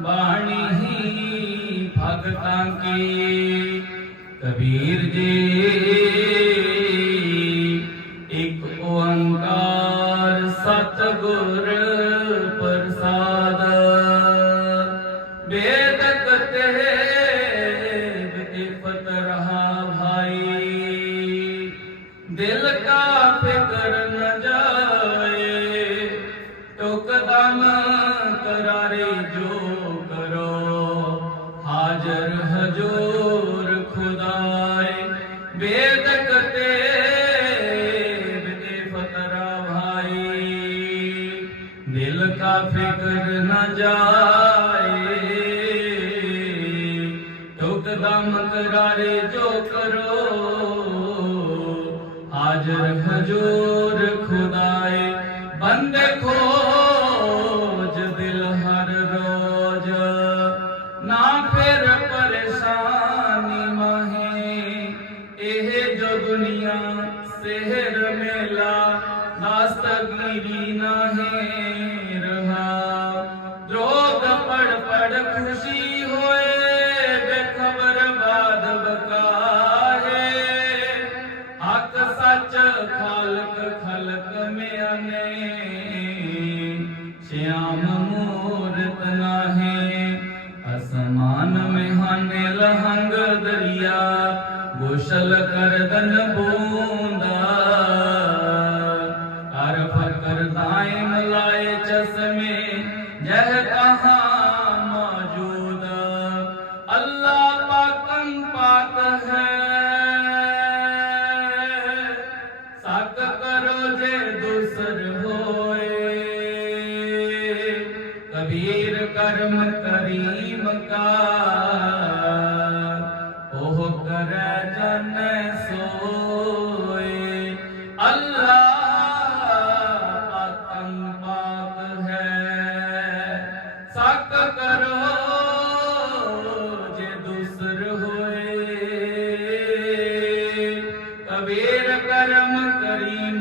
ਬਾਣੀ ਭਗਤਾਂ ਕੀ? ਕਬੀਰ ਜੀ, ਇੱਕ ਓੰਕਾਰ ਸਤਿਗੁਰ ਪ੍ਰਸਾਦ। ਵੇਦ ਕਤੇ ਇਫਤ ਰਹਾ ਭਾਈ। ਦਿਲ ਕਾ ਦਿਲ ਕਾ ਫਿਕਰ ਨ ਜਾਏ। ਟੁਕ ਦਮ ਕਰਾਰੇ ਜੋ ਕਰੋ, ਹਾਜ਼ਰ ਹਜੂਰ ਖੁਦਾਏ, ਬੰਦੇ ਖੋਜ ਦਿਲ ਹਰ ਰੋਜ। ਨਾ ਫਿਰ ਪਰੇਸ਼ਾਨੀ ਮਾਹੇ, ਇਹ ਜੋ ਦੁਨੀਆ ਸਹਿਰ ਮੇਲਾ ਦਾਸਤਗੀਰੀ ਨਾਹੇ। ਰਹਾ ਪੜ ਖੁਸ਼ੀ ਹੋਏ, ਬੇਖਬਰ ਬਾਦ ਬਕਾਏ। ਹਕ ਸੱਚ ਖਾਲਕ ਖਲਕ ਮਿਆਨੇ, ਸ਼ਿਆਮ ਮੂਰਤ ਨਾਹੇ। ਅਸਮਾਨ ਮਿਹਾਨੇ ਲਹੰਗ ਦਰਿਆ, ਗੋਸ਼ਲ ਕਰਦਨ ਬੂੰਦਾ। ਕਰ ਫਕਰ ਦਾਏ ਮਲਾਏ ਚਸਮੇ, ਜਹ ਕਹਾ ਸਤ ਕਰੋ ਜੇ ਦੂਸਰ ਹੋਏ। ਕਬੀਰ ਕਰਮ ਕਰੀਮ ਕਾ, ਉਹ ਕਰੈ ਜਨ ਸੋਏ। ਅੱਲਾ ਪਾਕੰ ਪਾਕ ਹੈ